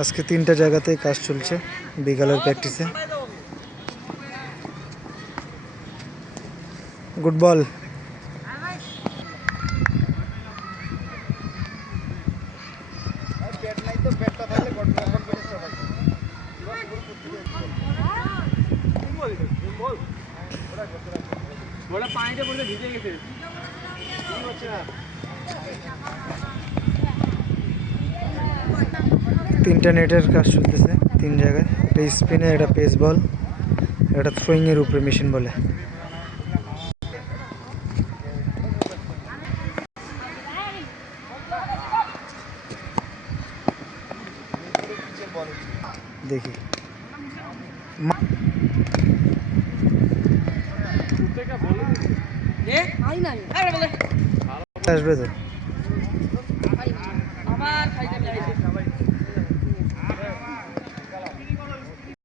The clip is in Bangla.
আজকে 3টা জায়গাতেই কাজ চলছে বিকালের প্র্যাকটিসে। Good ball. তিনটা নেটের কাজ চলতেছে 3 জায়গায়, একটা স্পিনে, একটা পেস বল, একটা থ্রোয়িং এর উপরে মেশিন বলে। দেখি আসবে তো।